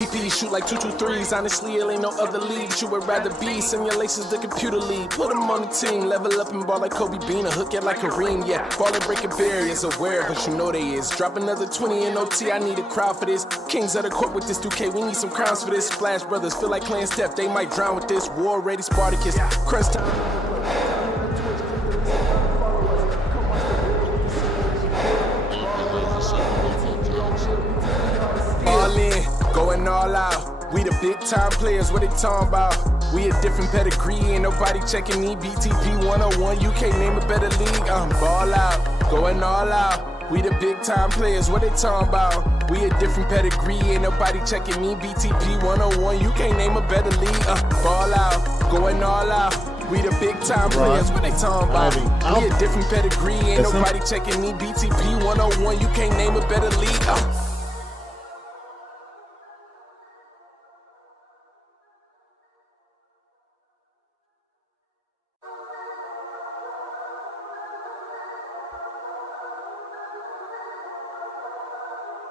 BP shoot like 223s. Honestly, it ain't no other league you would rather be. Simulations, the computer league. Put them on the team. Level up and ball like Kobe Bean. A hook it like Kareem. Yeah, ballin' breaking barriers. Aware, but you know they is. Drop another 20 in OT. I need a crowd for this. Kings of the court with this 2K. We need some crowns for this. Splash Brothers feel like playing Steph. They might drown with this. War ready Spartacus. Crunch time. All in, going all out. We the big time players, what they talking about? We a different pedigree, ain't nobody checking me. BTP 101, you can't name a better league. Ball out, going all out. We the big time players, what they talking about? We a different pedigree, ain't nobody checking me. BTP 101, you can't name a better league. Ball out, going all out. We the big time players, what they talking about? We a different pedigree, ain't nobody checking me. BTP 101, you can't name a better league.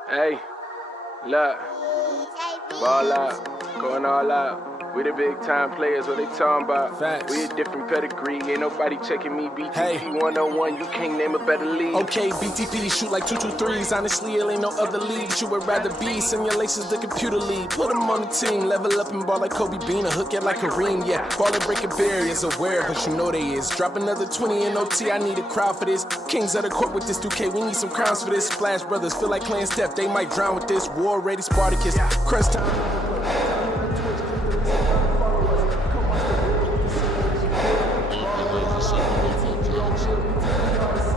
Hey, look, ball out, going all out. We the big time players, what they talking about? Facts. We a different pedigree, ain't nobody checking me. BTP 101, you can't name a better league. Okay, BTP shoot like 223s. Honestly, it ain't no other league you would rather be. Simulations, the computer league. Put them on the team, level up and ball like Kobe Bean. A hook it like Kareem, yeah. Ballin' breaking barriers, aware, but you know they is. Drop another 20 in OT, I need a crowd for this. Kings of the court with this 2K, we need some crowns for this. Splash Brothers feel like playing Steph, they might drown with this. War ready Spartacus. Crunch time.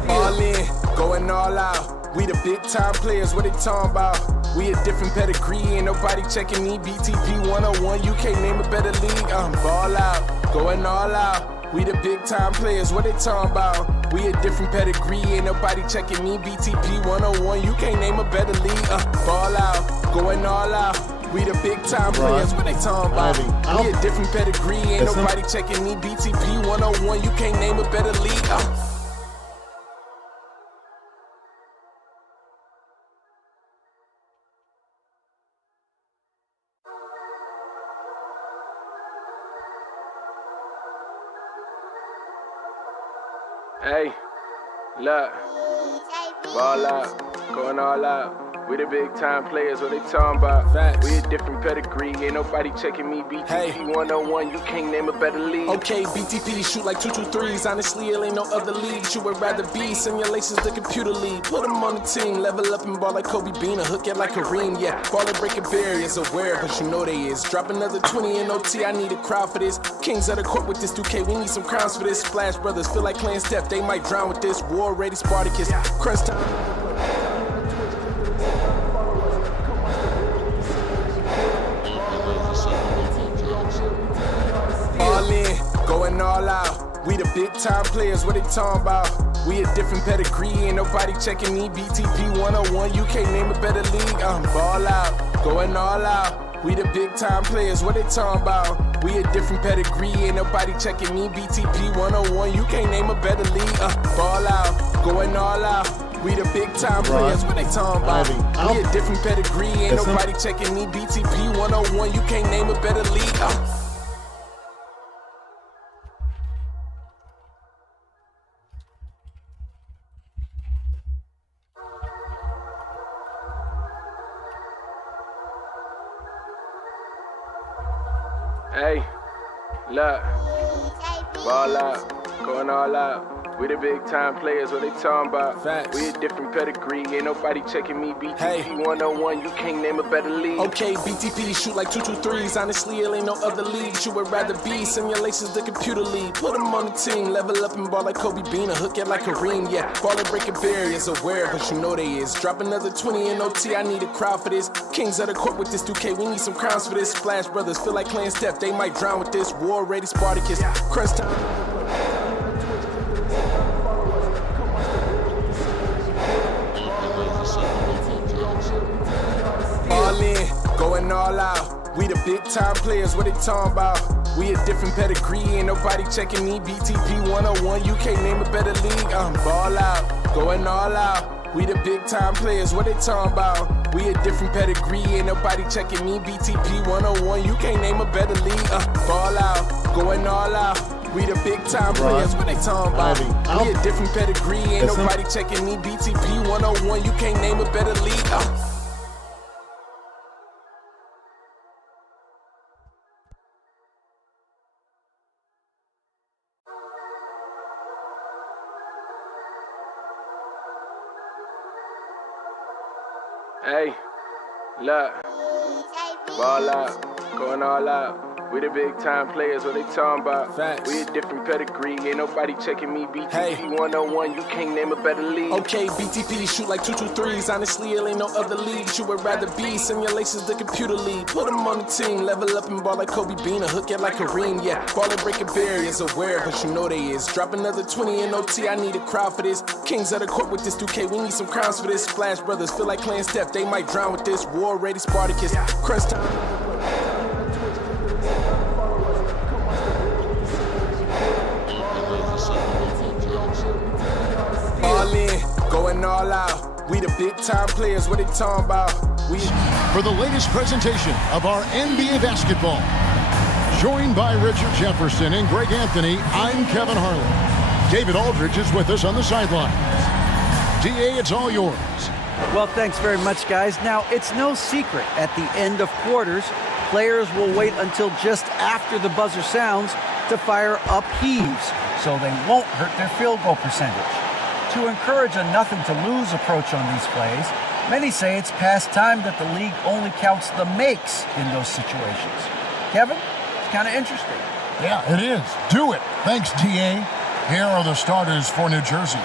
All in, going all out. We the big time players, what they talking about? We a different pedigree, ain't nobody checking me. BTP 101, you can't name a better league. Ball out, going all out. We the big time players, what they talking about? We a different pedigree, ain't nobody checking me. BTP 101, you can't name a better league. Ball out, going all out. We the big time players, what they talking about? We a different pedigree, ain't nobody checking me. BTP 101, you can't name a better league. Hey, look, ball out, going all out. We the big time players, what they talking about? Facts. We a different pedigree, ain't nobody checking me. BTP 101, you can't name a better league. Okay, BTP shoot like 223s. Honestly, it ain't no other league you would rather be. Simulations, the computer league. Put them on the team, level up and ball like Kobe Bean. A hook it like Kareem, yeah. Ballin' breaking barriers, aware, but you know they is. Drop another 20 in OT, I need a crowd for this. Kings of the court with this 2K, we need some crowns for this. Splash Brothers feel like playing Steph, they might drown with this. War ready Spartacus. Crunch time. All in, going all out. We the big time players, what they talking about? We a different pedigree, ain't nobody checking me. BTP 101, you can't name a better league. Ball out, going all out. We the big time players, what they talking about? We a different pedigree, ain't nobody checking me. BTP 101, you can't name a better league. Ball out, going all out. We the big time players, what they talking about? We a different pedigree, ain't nobody checking me. BTP 101, you can't name a better league. Hey, look, ball out, going all out. We the big time players, what they talking about? Facts. We a different pedigree, ain't nobody checking me. BTP 101, you can't name a better league. Okay, BTP shoot like 223s. Honestly, it ain't no other league you would rather be. Simulations, the computer league. Put them on the team, level up and ball like Kobe Bean. A hook it like Kareem, yeah. Ballin' breaking barriers, aware, but you know they is. Drop another 20 in OT, I need a crowd for this. Kings of the court with this 2K, we need some crowns for this. Splash Brothers feel like playing Steph, they might drown with this. War ready Spartacus. Crunch time. All in, going all out. We the big time players, what they talking about? We a different pedigree, ain't nobody checking me. BTP 101, you can't name a better league. Ball out, going all out. We the big time players, what they talking about? We a different pedigree, ain't nobody checking me. BTP 101, you can't name a better league. Ball out, going all out. We the big time players, what they talking about? We a different pedigree, ain't nobody checking me. BTP 101, you can't name a better league. Hey, look, ball out, going all out. We the big time players, what they talking about? Facts. We a different pedigree, ain't nobody checking me. BTP 101, you can't name a better league. Okay, BTP shoot like 223s. Honestly, it ain't no other league you would rather be. Simulations the computer league. Put them on the team, level up and ball like Kobe Bean, hook it like Kareem. Yeah, ball and breaking barriers, aware of what you know they is. Drop another 20 in OT, I need a crowd for this. Kings of the court with this 2K, we need some crowns for this. Splash Brothers feel like playing Steph, they might drown with this. War ready Spartacus, crunch time. All in, going all out. We the big time players, what they talking about? For the latest presentation of our NBA basketball, joined by Richard Jefferson and Greg Anthony, I'm Kevin Harlan. David Aldridge is with us on the sidelines. DA, it's all yours. Well, thanks very much, guys. Now, it's no secret at the end of quarters, players will wait until just after the buzzer sounds to fire up heaves, so they won't hurt their field goal percentage. To encourage a nothing-to-lose approach on these plays, many say it's past time that the league only counts the makes in those situations. Kevin, it's kind of interesting. Yeah, it is. Do it. Thanks, TA. Here are the starters for New Jersey.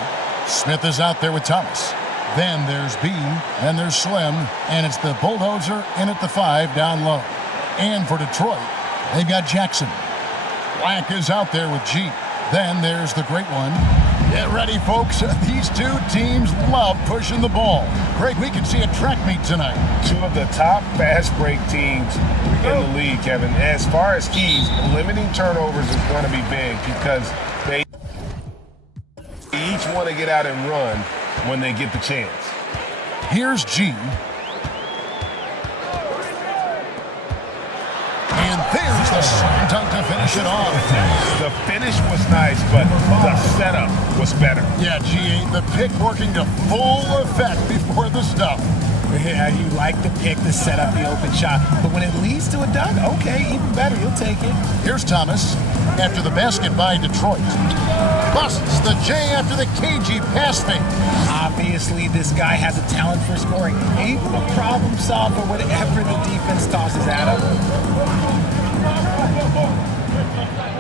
Smith is out there with Thomas. Then there's B, then there's Slim, and it's the bulldozer in at the 5 down low. And for Detroit, they've got Jackson. Black is out there with G. Then there's the great one. Get ready, folks. These two teams love pushing the ball. Greg, we can see a track meet tonight. Two of the top fast break teams in the league, Kevin. As far as keys, limiting turnovers is going to be big because they each want to get out and run when they get the chance. Here's G. And there's the slam dunk to finish it off. The finish was nice, but the setup was better. Yeah, G, the pick working to full effect before the stuff. Yeah, you like the pick to set up the open shot, but when it leads to a dunk, okay, even better, you'll take it. Here's Thomas after the basket by Detroit. Busts the J after the cagey pass fake. Obviously, this guy has a talent for scoring. Able to problem solve for whatever the defense tosses at him.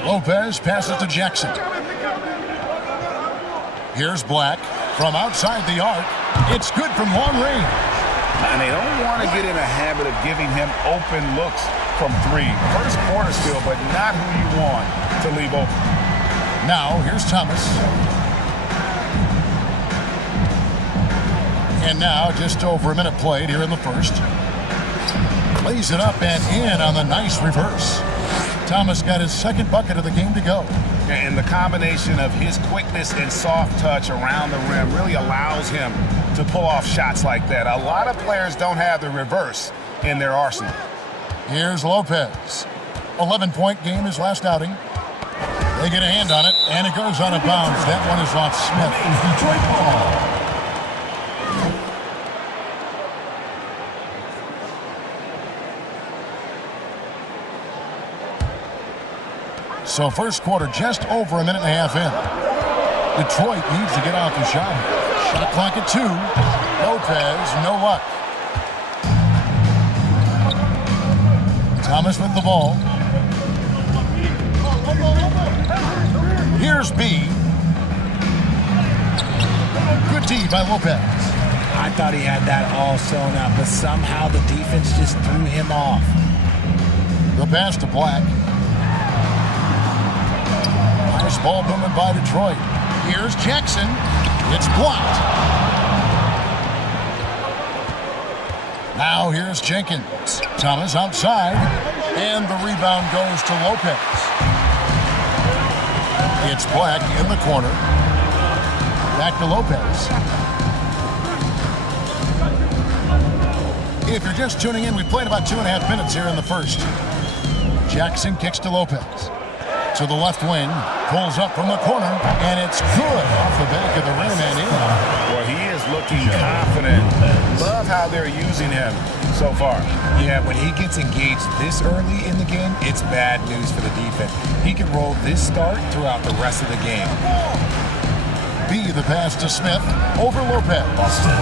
Lopez passes to Jackson. Here's Black from outside the arc. It's good from long range. And they don't want to get in a habit of giving him open looks from 3. First quarter still, but not who you want to leave open. Now, here's Thomas. And now, just over a minute played here in the first. Lays it up and in on the nice reverse. Thomas got his second bucket of the game to go. And the combination of his quickness and soft touch around the rim really allows him to pull off shots like that. A lot of players don't have the reverse in their arsenal. Here's Lopez. 11-point game his last outing. They get a hand on it, and it goes out of bounds. That one is off Smith. Detroit ball. So first quarter just over a minute and a half in. Detroit needs to get off the shot. Shot clock at 2. Lopez, no luck. Thomas with the ball. Here's B. Good D by Lopez. I thought he had that all sewn up, but somehow the defense just threw him off. The pass to Black. Nice ball booming by Detroit. Here's Jackson. It's blocked. Now here's Jenkins. Thomas outside. And the rebound goes to Lopez. It's Black in the corner. Back to Lopez. If you're just tuning in, we played about 2.5 minutes here in the first. Jackson kicks to Lopez. To the left wing, pulls up from the corner, and it's good off the back of the rim and in. Well, he is looking confident. Love how they're using him so far. Yeah, when he gets engaged this early in the game, it's bad news for the defense. He can roll this start throughout the rest of the game. B, the pass to Smith, over Lopez.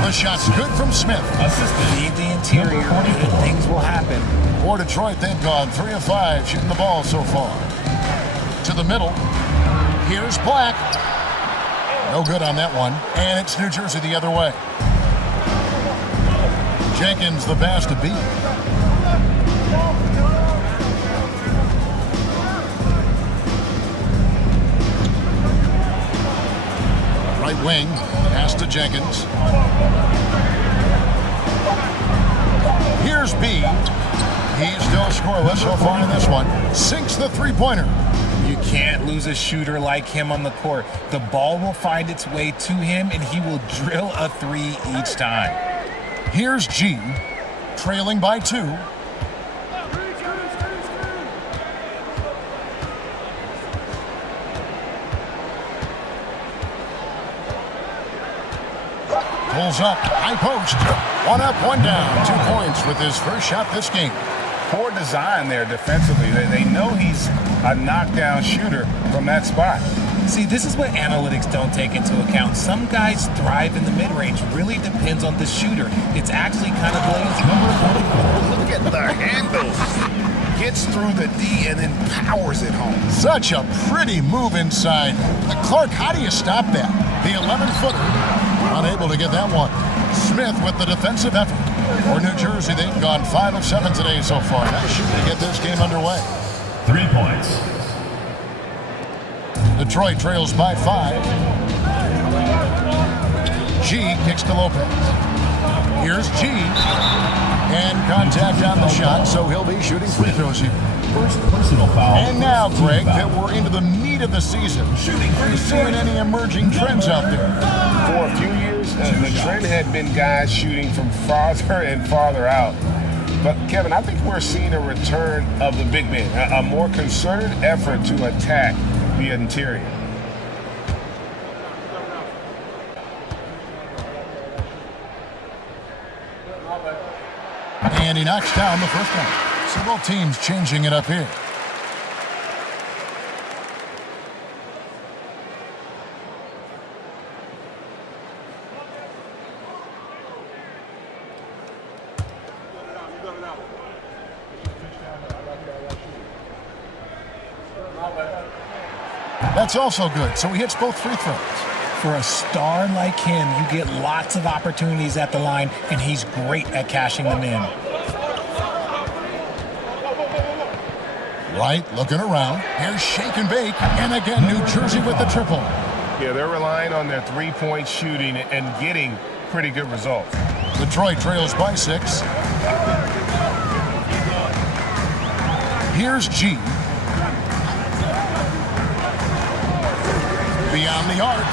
The shot's good from Smith. Feed the interior, good things will happen. For Detroit, they've gone 3 of 5 shooting the ball so far. To the middle. Here's Black. No good on that one. And it's New Jersey the other way. Jenkins the pass to B. Right wing. Pass to Jenkins. Here's B. He's still scoreless so far in this one. Sinks the three-pointer. You can't lose a shooter like him on the court. The ball will find its way to him, and he will drill a three each time. Here's G, trailing by 2. Pulls up, high post. 1 up, 1 down. 2 points with his first shot this game. Poor design there defensively. They know he's a knockdown shooter from that spot. See, this is what analytics don't take into account. Some guys thrive in the mid-range. Really depends on the shooter. It's actually kind of lazy. Look at the handles. Gets through the D and then powers it home. Such a pretty move inside. Clark, how do you stop that? The 11-footer, unable to get that one. Smith with the defensive effort. For New Jersey, they've gone 5 of 7 today so far. Nice shooting to get this game underway. 3 points. Detroit trails by 5. G kicks to Lopez. Here's G. And contact on the shot, so he'll be shooting free throws here. First personal foul. And now, Greg, that we're into the meat of the season. Are you seeing any emerging trends out there? For a few years, the trend had been guys shooting from farther and farther out. But, Kevin, I think we're seeing a return of the big man, a more concerted effort to attack the interior. And he knocks down the first one. So both teams changing it up here. That's also good, so he hits both free throws. For a star like him, you get lots of opportunities at the line, and he's great at cashing them in. Right, looking around. Here's shake and bake, and again, New Jersey with the triple. Yeah, they're relying on their three-point shooting and getting pretty good results. Detroit trails by 6. Here's G. Beyond the arc.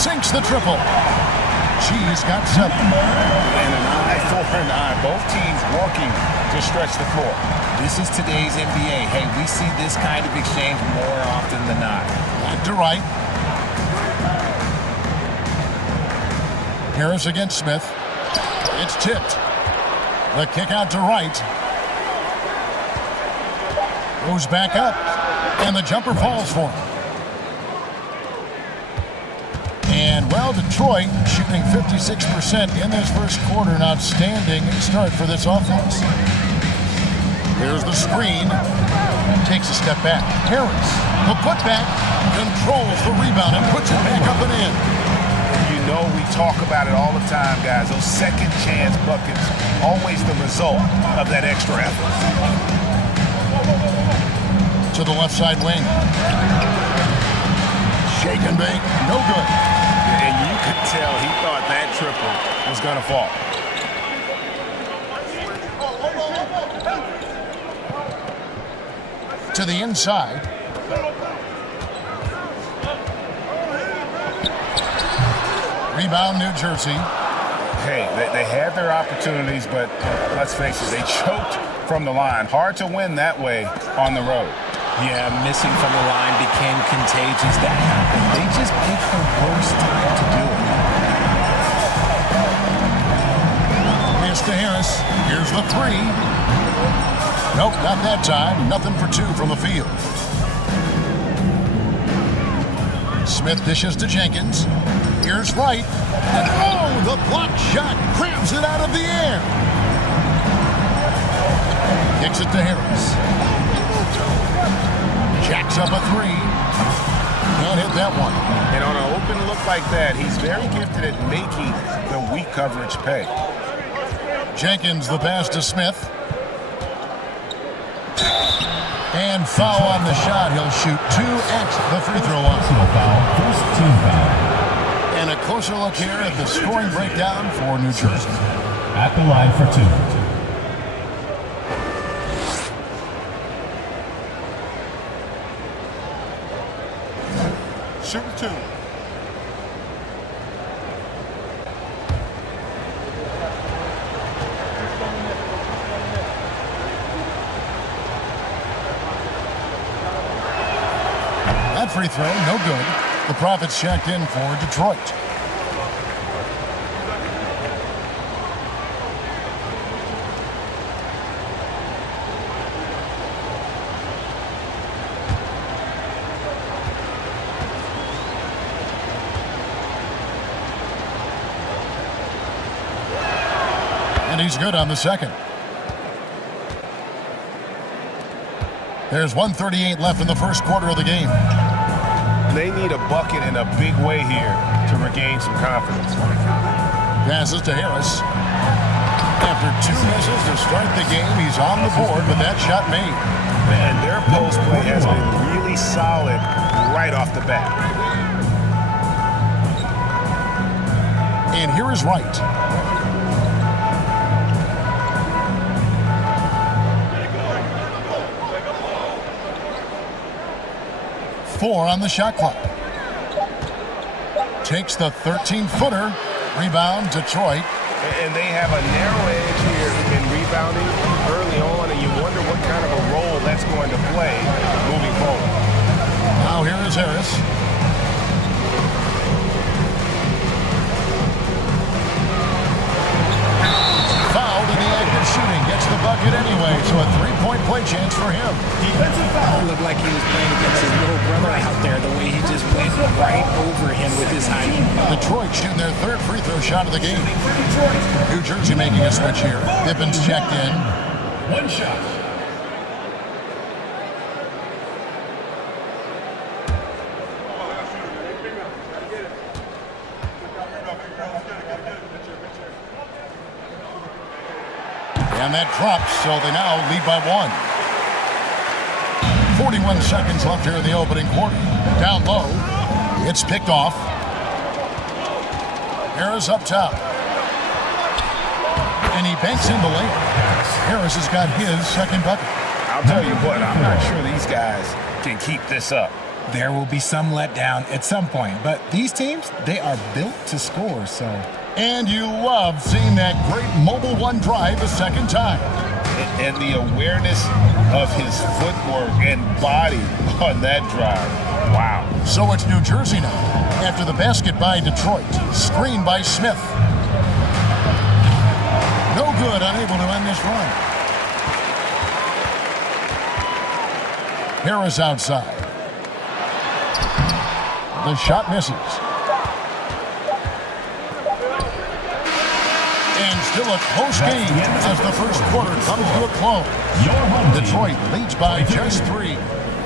Sinks the triple. G's got 7. And an eye for an eye. Both teams working to stretch the floor. This is today's NBA. Hey, we see this kind of exchange more often than not. Back to right. Harris against Smith. It's tipped. The kick out to right. Goes back up. And the jumper falls for him. And, well, Detroit shooting 56% in this first quarter. An outstanding start for this offense. There's the screen. Takes a step back. Harris, the putback, controls the rebound and puts it back up and in. You know we talk about it all the time, guys. Those second chance buckets, always the result of that extra effort. To the left side wing. Shake and bake, no good. And you could tell he thought that triple was going to fall. To the inside. Rebound, New Jersey. Hey, they had their opportunities, but let's face it, they choked from the line. Hard to win that way on the road. Yeah, missing from the line became contagious. That happened. They just picked the worst time to do it. Pass to Harris. Here's the three. Nope, not that time. Nothing for two from the field. Smith dishes to Jenkins. Here's Wright. And oh, the block shot grabs it out of the air. Kicks it to Harris. Jacks up a three. Can't hit that one. And on an open look like that, he's very gifted at making the weak coverage pay. Jenkins the pass to Smith. And foul on the shot. He'll shoot 2 at the free throw line. First team foul. And a closer look here at the scoring breakdown for New Jersey. At the line for 2. Super 2. That free throw, no good. The Profits checked in for Detroit. And he's good on the second. There's 1:38 left in the first quarter of the game. They need a bucket in a big way here to regain some confidence. Passes to Harris. After 2 misses to start the game, he's on the board with that shot made. And their post play has been really solid right off the bat. And here is Wright. Four on the shot clock. Takes the 13-footer. Rebound, Detroit. And they have a narrow edge here in rebounding early on, and you wonder what kind of a role that's going to play moving forward. Now here is Harris. Fouled in the act of shooting. Gets the bucket anyway, so a 3-point play chance for him. Defensive foul. It looked like he was playing against his little brother out there, the way he just went right over him with his height. Detroit shooting their 3rd free throw shot of the game. New Jersey making a switch here. Pippin's checked in. 1 shot. And that drops, so they now lead by 1. 41 seconds left here in the opening quarter. Down low. It's picked off. Harris up top. And he banks in the layup. Harris has got his 2nd bucket. I'll tell you what, I'm not sure these guys can keep this up. There will be some letdown at some point, but these teams, they are built to score, so. And you love seeing that great mobile one drive a second time. And the awareness of his footwork and body on that drive. Wow. So it's New Jersey now. After the basket by Detroit. Screen by Smith. No good, unable to end this run. Harris outside. The shot misses. And still a close game as the first quarter comes to a close. Detroit leads by just 3.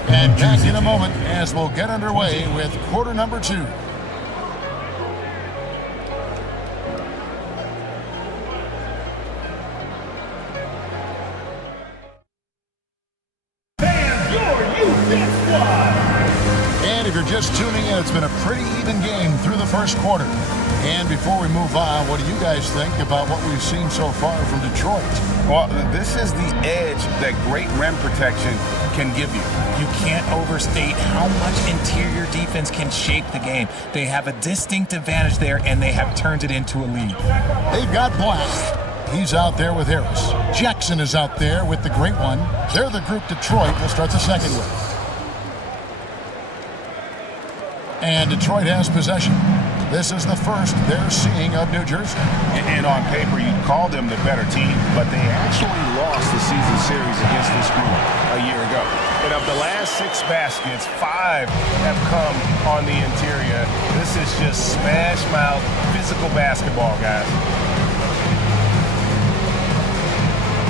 And back in a moment as we'll get underway with quarter number 2. And if If you're just tuning in, it's been a pretty even game through the first quarter. And before we move on, what do you guys think about what we've seen so far from Detroit? Well, this is the edge that great rim protection can give you. You can't overstate how much interior defense can shape the game. They have a distinct advantage there, and they have turned it into a lead. They've got Black. He's out there with Harris. Jackson is out there with the great one. They're the group Detroit will start the second with. And Detroit has possession. This is the first they're seeing of New Jersey. And on paper, you'd call them the better team, but they actually lost the season series against this group a year ago. And of the last 6 baskets, 5 have come on the interior. This is just smash mouth, physical basketball, guys.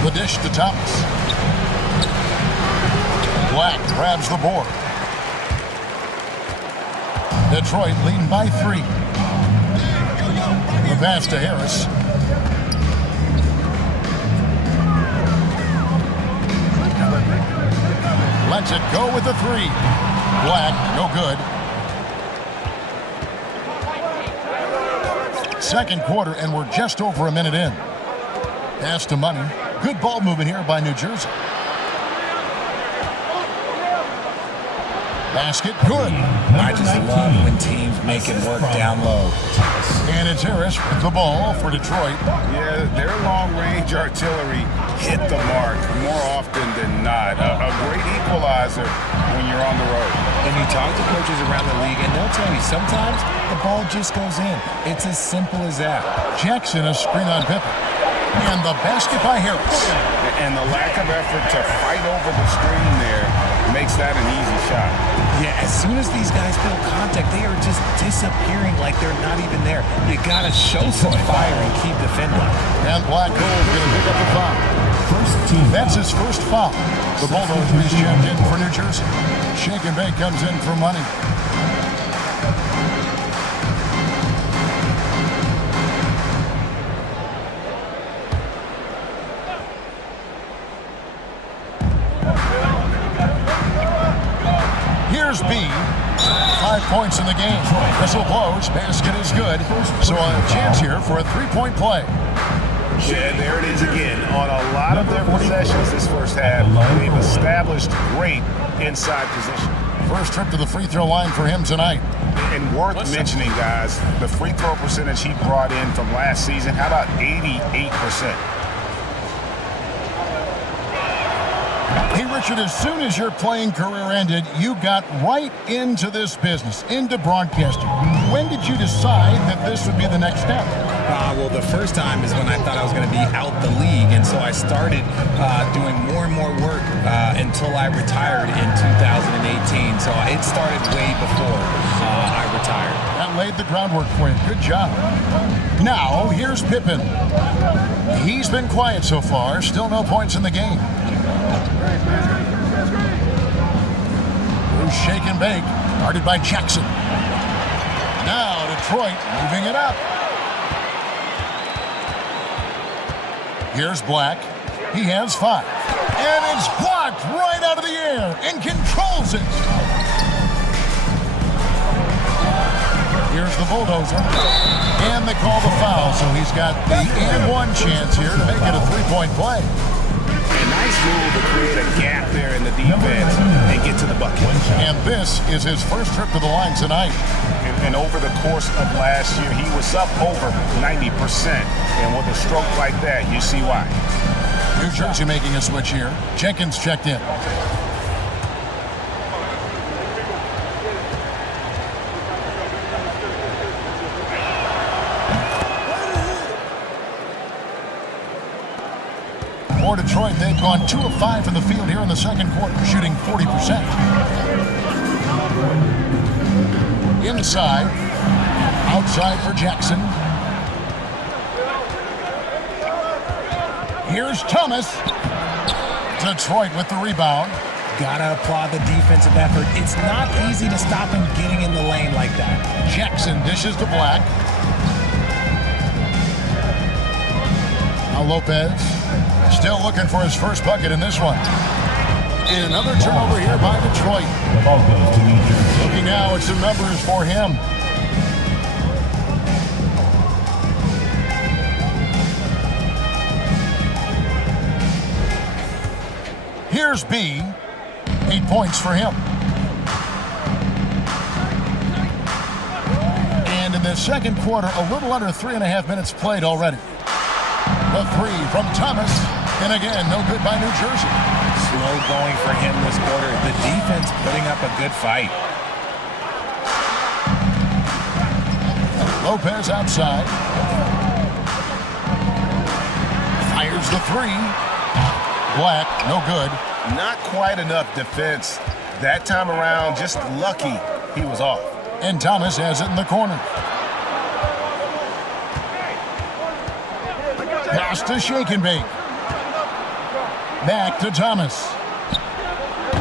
The dish to Thomas. Black grabs the board. Detroit leading by 3. The pass to Harris. Lets it go with the 3. Black, no good. Second quarter, and we're just over a minute in. Pass to Money. Good ball movement here by New Jersey. Basket, good. I just love when teams make it work down low. And it's Harris with the ball for Detroit. Yeah, their long-range artillery hit the mark more often than not. A great equalizer when you're on the road. And you talk to coaches around the league, and they'll tell you sometimes the ball just goes in. It's as simple as that. Jackson, a screen on Pippen. And the basket by Harris. And the lack of effort to fight over the screen there makes that an easy shot. Yeah, as soon as these guys build contact, they are just disappearing like they're not even there. You gotta show some fire and keep defending. And Black Gold's gonna pick up the foul. First team. That's his first foul. The Bulldogs checked in for New Jersey. Shake and Bake comes in for Money. Here's B. 5 points in the game. Whistle blows. Basket is good. So a chance here for a 3-point play. Yeah, there it is again. On a lot of their possessions this first half, they've established great inside position. First trip to the free throw line for him tonight. And worth mentioning, guys, the free throw percentage he brought in from last season, how about 88%? Hey, Richard, as soon as your playing career ended, you got right into this business, into broadcasting. When did you decide that this would be the next step? Well, the first time is when I thought I was going to be out the league, and so I started doing more and more work until I retired in 2018. So it started way before I retired. That laid the groundwork for you. Good job. Now, here's Pippen. He's been quiet so far. Still no points in the game. Loose shake and bake, guarded by Jackson. Now Detroit moving it up. Here's Black. He has 5. And it's blocked right out of the air and controls it. Here's the Bulldozer. And they call the foul, so he's got the and 1 chance here to make it a 3-point play. A nice move to create a gap there in the defense and get to the bucket. And this is his first trip to the line tonight. And over the course of last year, he was up over 90%. And with a stroke like that, you see why. New Jersey making a switch here. Jenkins checked in. For Detroit, they've gone 2 of 5 from the field here in the second quarter, shooting 40%. Inside, outside for Jackson. Here's Thomas. Detroit with the rebound. Gotta applaud the defensive effort. It's not easy to stop him getting in the lane like that. Jackson dishes to Black. Now Lopez still looking for his first bucket in this one. And another turnover here by Detroit. The ball goes to New Jersey. Looking now at some numbers for him. Here's B. 8 points for him. And in the second quarter, a little under 3.5 minutes played already. The three from Thomas. And again, no good by New Jersey. Slow going for him this quarter. The defense putting up a good fight. Lopez outside. Fires the three. Black, no good. Not quite enough defense that time around. Just lucky he was off. And Thomas has it in the corner. Pass to Shake and Bake. Back to Thomas.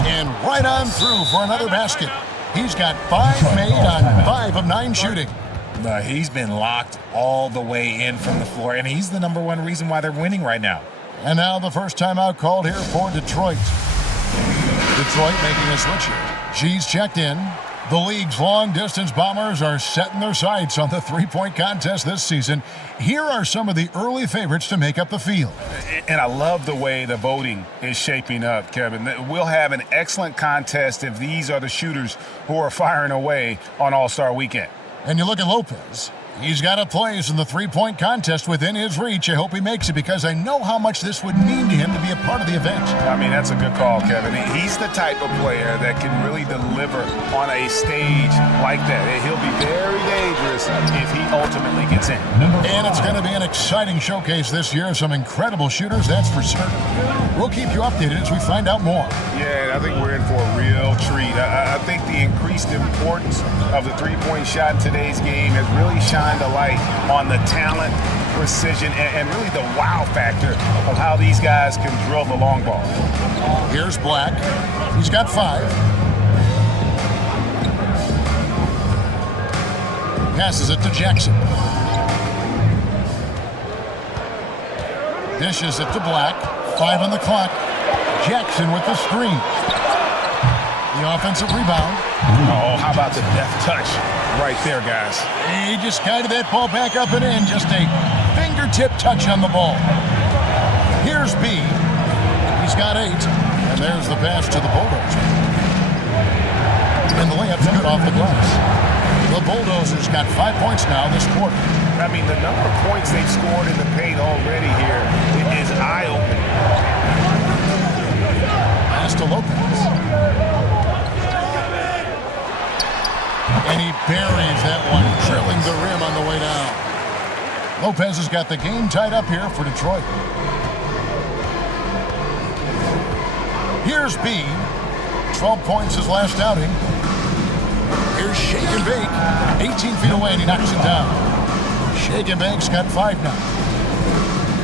And right on through for another basket. He's got 5 made on 5 of 9 shooting. He's been locked all the way in from the floor, and he's the #1 reason why they're winning right now. And now the first timeout called here for Detroit. Detroit making a switch here. G's checked in. The league's long-distance bombers are setting their sights on the three-point contest this season. Here are some of the early favorites to make up the field. And I love the way the voting is shaping up, Kevin. We'll have an excellent contest if these are the shooters who are firing away on All-Star Weekend. And you look at Lopez. He's got a place in the three-point contest within his reach. I hope he makes it because I know how much this would mean to him to be a part of the event. I mean, that's a good call, Kevin. He's the type of player that can really deliver on a stage like that. He'll be very dangerous if he ultimately gets in. And it's going to be an exciting showcase this year. Some incredible shooters, that's for certain. We'll keep you updated as we find out more. Yeah, I think we're in for a real treat. I think the increased importance of the three-point shot in today's game has really shined a light on the talent, precision, and really the wow factor of how these guys can drill the long ball. Here's Black. He's got 5. Passes it to Jackson. Dishes it to Black. 5 on the clock. Jackson with the screen. The offensive rebound. Oh, how about the deft touch right there, guys? He just guided that ball back up and in. Just a fingertip touch on the ball. Here's B. He's got 8. And there's the pass to the Bulldozers. And the layup's good off the glass. The Bulldozers got 5 points now this quarter. I mean, the number of points they've scored in the paint already here is eye-opening. Pass to Lopez. And he buries that one, drilling the rim on the way down. Lopez has got the game tied up here for Detroit. Here's B. 12 points his last outing. Here's Shake and Bake. 18 feet away, and he knocks it down. Shake and Bake's got 5 now.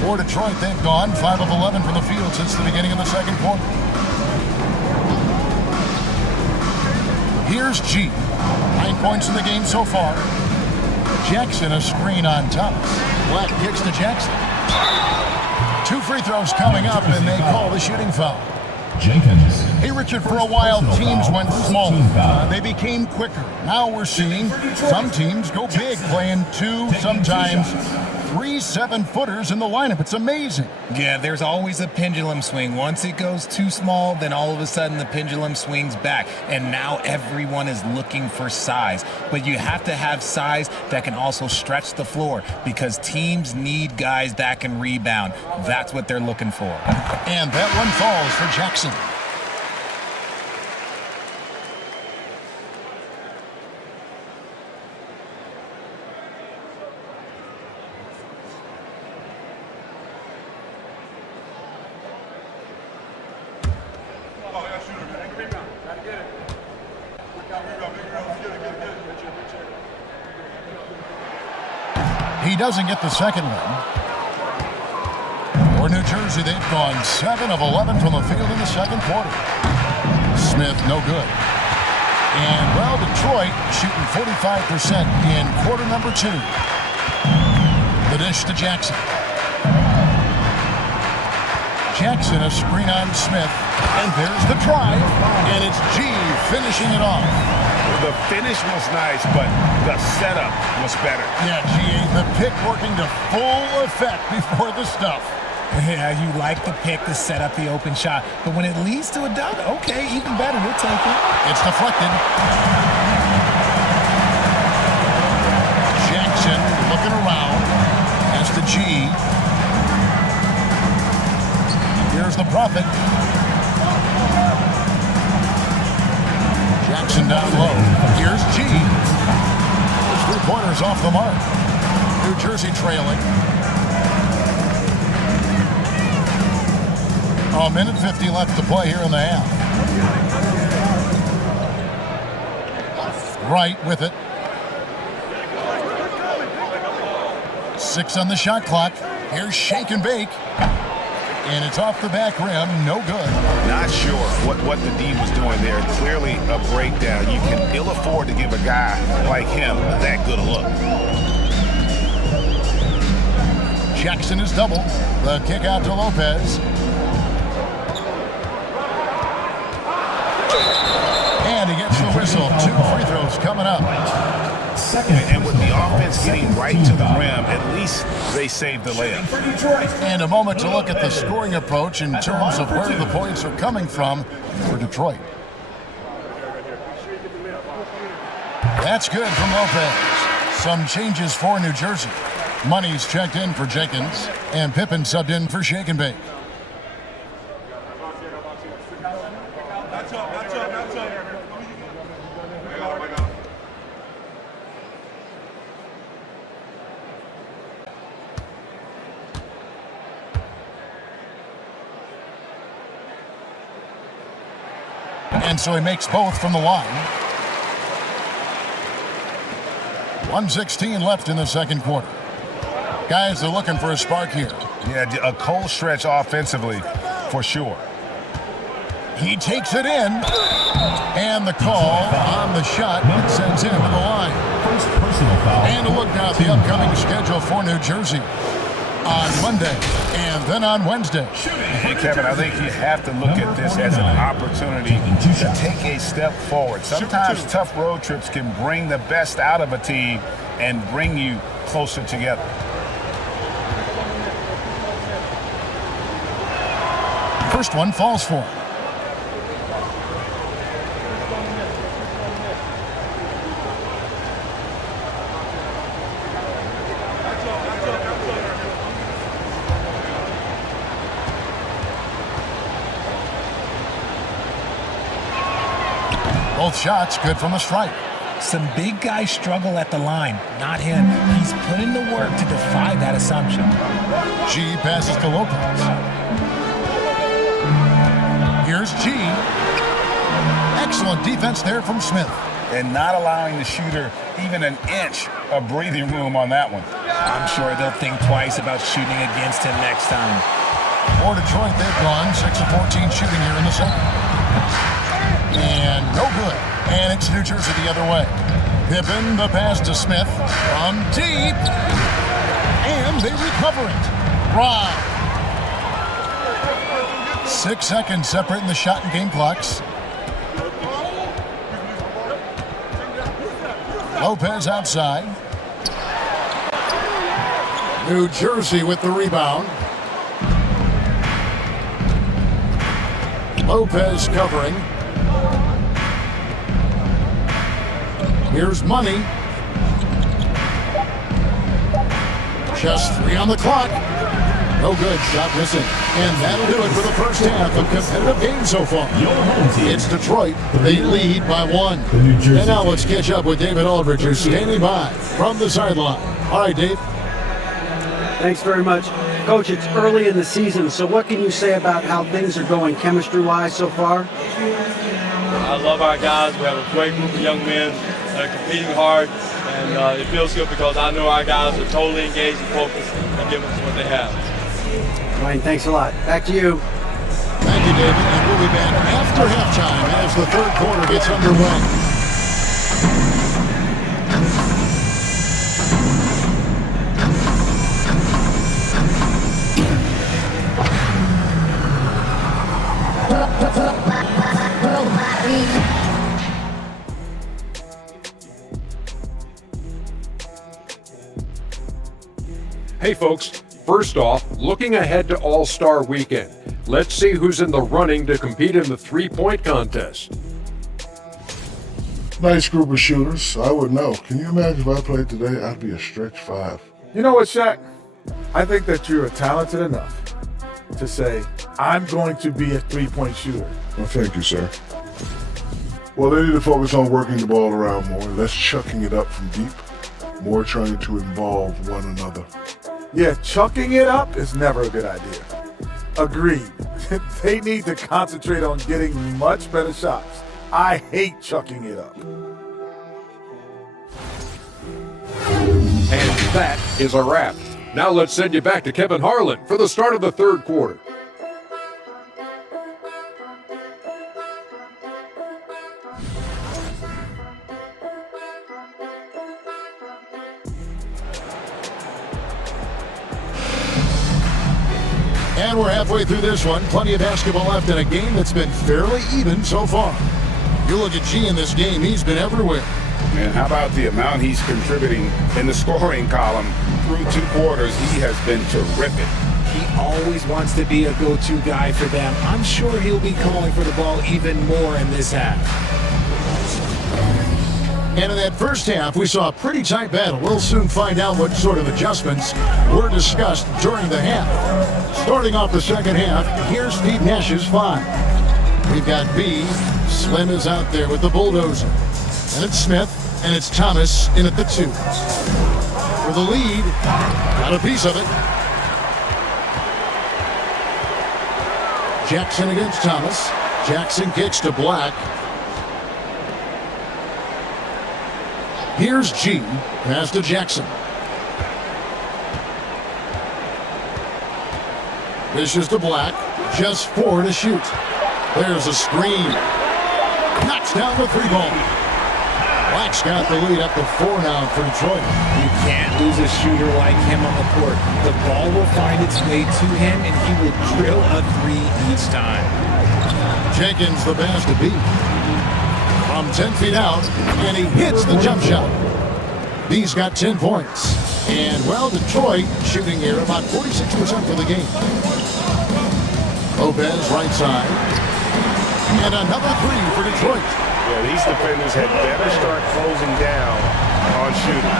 For Detroit, they've gone 5 of 11 from the field since the beginning of the second quarter. Here's G. 9 points in the game so far. Jackson a screen on Thomas. Black kicks to Jackson. 2 free throws coming up, and they call the shooting foul. Jenkins. Hey, Richard, for a while, teams went small. They became quicker. Now we're seeing some teams go big, playing 2, sometimes 3 7-footers in the lineup. It's amazing. Yeah, there's always a pendulum swing. Once it goes too small, then all of a sudden the pendulum swings back. And now everyone is looking for size. But you have to have size that can also stretch the floor because teams need guys that can rebound. That's what they're looking for. And that one falls for Jackson. He doesn't get the second one. For New Jersey, they've gone 7 of 11 from the field in the second quarter. Smith, no good. And, well, Detroit shooting 45% in quarter number 2. The dish to Jackson. Jackson, a screen on Smith. And there's the drive. And it's G finishing it off. The finish was nice, but the setup was better. Yeah, G, the pick working to full effect before the stuff. Yeah, you like the pick to set up the open shot. But when it leads to a dunk, okay, even better. We'll take it. It's deflected. Jackson looking around. That's the G. Here's the Prophet. Jackson down low. Here's G. His three-pointers off the mark. New Jersey trailing. A minute 50 left to play here in the half. Right with it. 6 on the shot clock. Here's shake and bake. And it's off the back rim. No good. Not sure what the D was doing there. Clearly a breakdown. You can ill afford to give a guy like him that good a look. Jackson is double. The kick out to Lopez. And he gets the whistle. 2 free throws coming up. And with the offense getting right to the rim, at least they saved the layup. And a moment to look at the scoring approach in terms of where the points are coming from for Detroit. That's good from Lopez. Some changes for New Jersey. Money's checked in for Jenkins, and Pippen subbed in for Shake and Bake. And so he makes both from the line. 1:16 left in the second quarter. Guys are looking for a spark here. Yeah, a cold stretch offensively, for sure. He takes it in. And the call on the shot sends him to the line. First personal foul. And a look now at the upcoming schedule for New Jersey. On Monday and then on Wednesday. Hey, Kevin, I think you have to look at this as an opportunity to take a step forward. Sometimes tough road trips can bring the best out of a team and bring you closer together. First one falls for him. Both shots good from the stripe. Some big guys struggle at the line. Not him. He's put in the work to defy that assumption. G passes to Lopez. Here's G. Excellent defense there from Smith. And not allowing the shooter even an inch of breathing room on that one. I'm sure they'll think twice about shooting against him next time. For Detroit, they've gone 6 of 14 shooting here in the second. And no good. And it's New Jersey the other way. Pippen, the pass to Smith from deep. And they recover it. Rob. 6 seconds separating the shot and game clocks. Lopez outside. New Jersey with the rebound. Lopez covering. Here's Money. Just 3 on the clock. No good. Shot missing. And that'll do it for the first half of competitive game so far. It's Detroit. They lead by 1. And now let's catch up with David Aldridge, who's standing by from the sideline. All right, Dave. Thanks very much. Coach, it's early in the season, so what can you say about how things are going chemistry-wise so far? I love our guys. We have a great group of young men that are competing hard, and it feels good because I know our guys are totally engaged and focused and giving us what they have. Wayne, thanks a lot. Back to you. Thank you, David. And we'll be back after halftime as the third quarter gets underway. Hey folks, first off, looking ahead to All-Star Weekend, let's see who's in the running to compete in the three-point contest. Nice group of shooters. I would know. Can you imagine if I played today? I'd be a stretch 5. You know what, Shaq? I think that you're talented enough to say, I'm going to be a three-point shooter. Well, thank you, sir. Well, they need to focus on working the ball around more, less chucking it up from deep, more trying to involve one another. Yeah, chucking it up is never a good idea. Agreed. They need to concentrate on getting much better shots. I hate chucking it up. And that is a wrap. Now let's send you back to Kevin Harlan for the start of the third quarter. And we're halfway through this one. Plenty of basketball left in a game that's been fairly even so far. You look at G in this game, he's been everywhere. Man, how about the amount he's contributing in the scoring column through 2 quarters? He has been terrific. He always wants to be a go-to guy for them. I'm sure he'll be calling for the ball even more in this half. And in that first half, we saw a pretty tight battle. We'll soon find out what sort of adjustments were discussed during the half. Starting off the second half, here's Steve Nash's 5. We've got B. Slim is out there with the bulldozer. And it's Smith, and it's Thomas in at the 2. For the lead, got a piece of it. Jackson against Thomas. Jackson kicks to Black. Here's G. Pass to Jackson. Dishes to Black. Just 4 to shoot. There's a screen. Knocks down the 3-ball. Black's got the lead up to 4 now for Detroit. You can't lose a shooter like him on the court. The ball will find its way to him, and he will drill a 3 each time. Jenkins the pass to B. From 10 feet out, and he hits the jump shot. B's got 10 points. And, well, Detroit shooting here about 46% for the game. Lopez right side. And another 3 for Detroit. Yeah, these defenders had better start closing down on shooting.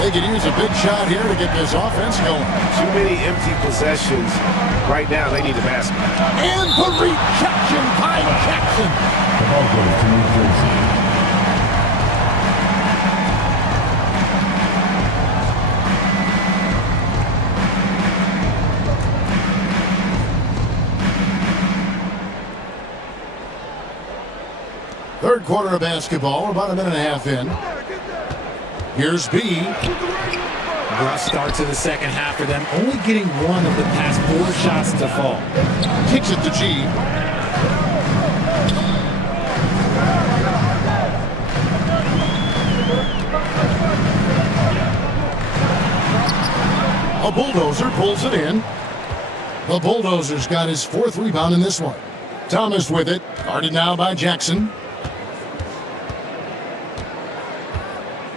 They could use a big shot here to get this offense going. Too many empty possessions. Right now, they need a basket. And the rejection by Jackson. The ball goes to New Jersey. Third quarter of basketball, about a minute and a half in. Here's B. Rough start to the second half for them, only getting 1 of the past 4 shots to fall. Kicks it to G. A bulldozer pulls it in. The bulldozer's got his 4th rebound in this one. Thomas with it, guarded now by Jackson.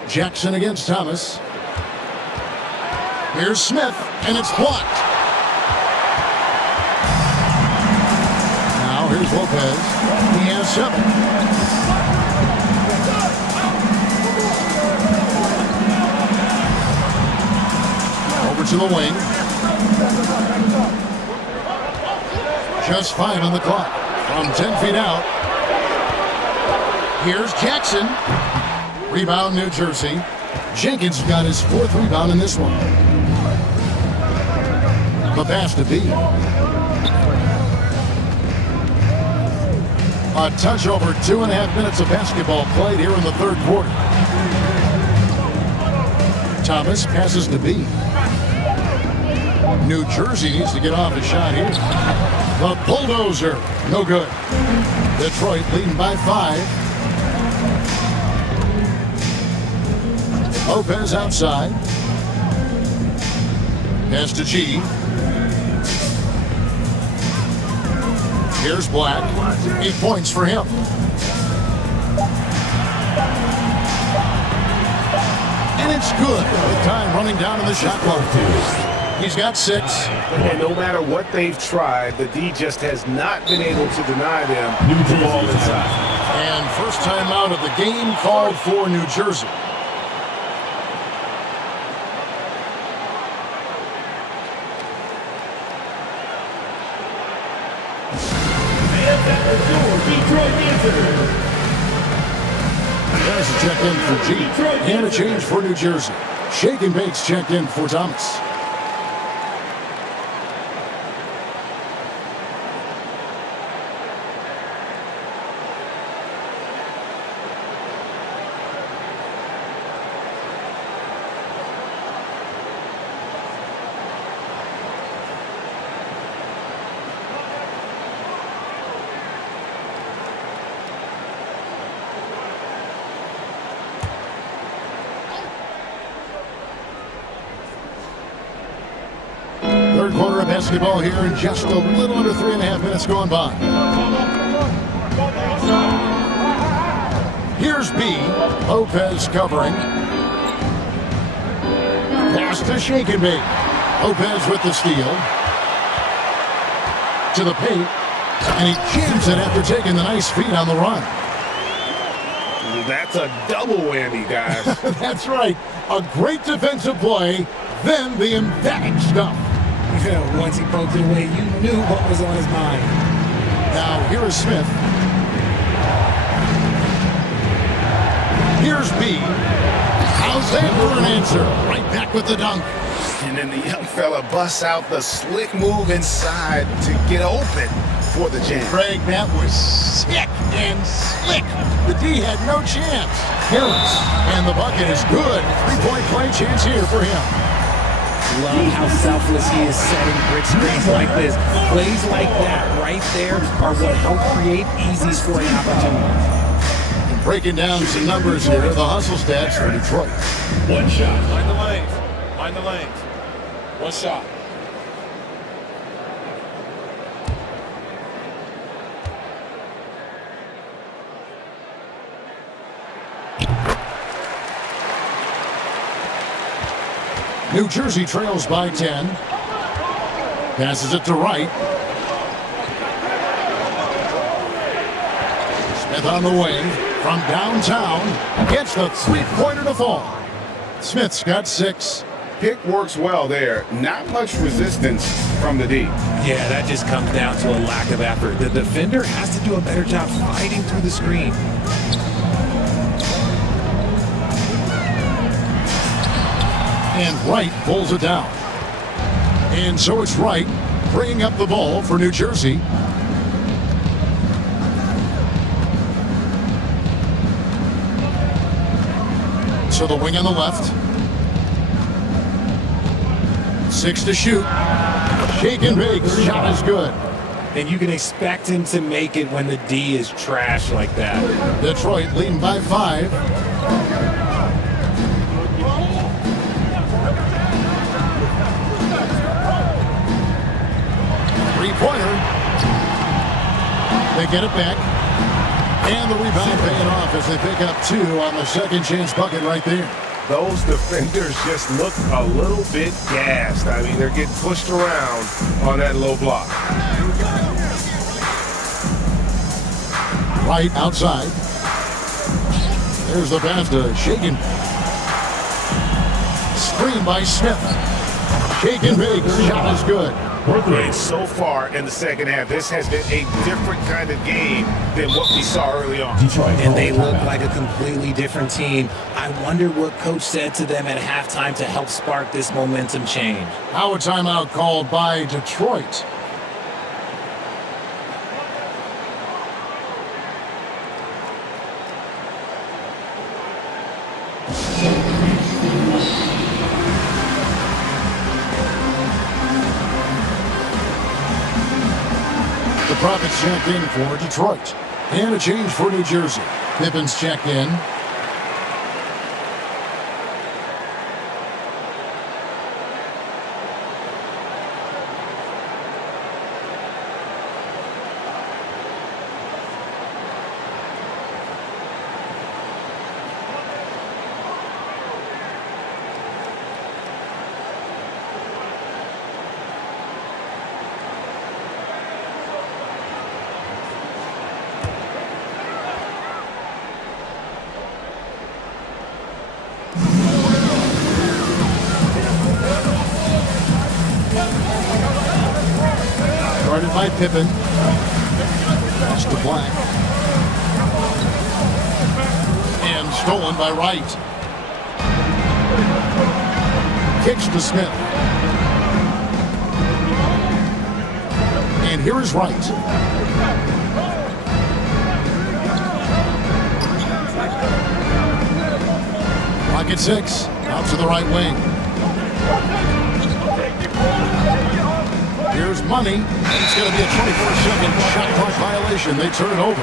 Jackson against Thomas. Here's Smith, and it's blocked. Now here's Lopez. He has 7. Over to the wing. Just 5 on the clock. From 10 feet out. Here's Jackson. Rebound, New Jersey. Jenkins got his 4th rebound in this one. The pass to B. A touch over 2.5 minutes of basketball played here in the third quarter. Thomas passes to B. New Jersey needs to get off a shot here. The bulldozer, no good. Detroit leading by 5. Lopez outside. Pass to G. Here's Black. 8 points for him. And it's good with time running down to the shot clock. He's got 6. And no matter what they've tried, the D just has not been able to deny them the ball inside. And first time out of the game called for New Jersey. There's a check in for G. And a change for New Jersey. Shake and Bake's checked in for Thomas. Third quarter of basketball here in just a little under 3.5 minutes gone by. Here's B. Lopez covering. Pass to Shake and Bake. Lopez with the steal. To the paint. And he jams it after taking the nice feed on the run. That's a double whammy, guys. That's right. A great defensive play, then the emphatic stuff. Once he poked it away, you knew what was on his mind. Now, here is Smith. Here's B. How's that for an answer? Right back with the dunk. And then the young fella busts out the slick move inside to get open for the jam. Craig, that was sick and slick. The D had no chance. Harris, and the bucket is good. 3-point play chance here for him. Love how selfless he is setting brick screens like this. Plays like that right there are what help create easy scoring opportunities. And breaking down some numbers here, the hustle stats for Detroit. One shot. Mind the lanes. Mind the lanes. One shot. New Jersey trails by 10. Passes it to Wright. Smith on the wing from downtown. Gets the three-pointer to fall. Smith's got 6. Pick works well there. Not much resistance from the D. Yeah, that just comes down to a lack of effort. The defender has to do a better job fighting through the screen. And Wright pulls it down. And so it's Wright bringing up the ball for New Jersey. So the wing on the left. 6 to shoot. Shake and Bake. Shot is good. And you can expect him to make it when the D is trash like that. Detroit leading by 5. Three-pointer. They get it back. And the rebound paying off as they pick up 2 on the second chance bucket right there. Those defenders just look a little bit gassed. I mean, they're getting pushed around on that low block. Right outside. There's the pass to Shaken. Screen by Smith. Shaken big. Shot is good. And so far in the second half, this has been a different kind of game than what we saw early on. And they look like a completely different team. I wonder what coach said to them at halftime to help spark this momentum change. Now a timeout called by Detroit. The Profits checked in for Detroit. And a change for New Jersey. Pippin's checked in. by Pippen. Pass to Black. And stolen by Wright. Kicks to Smith. And here is Wright. Pocket 6. Out to the right wing. Here's Money. And it's going to be a 24-second shot clock violation. They turn it over.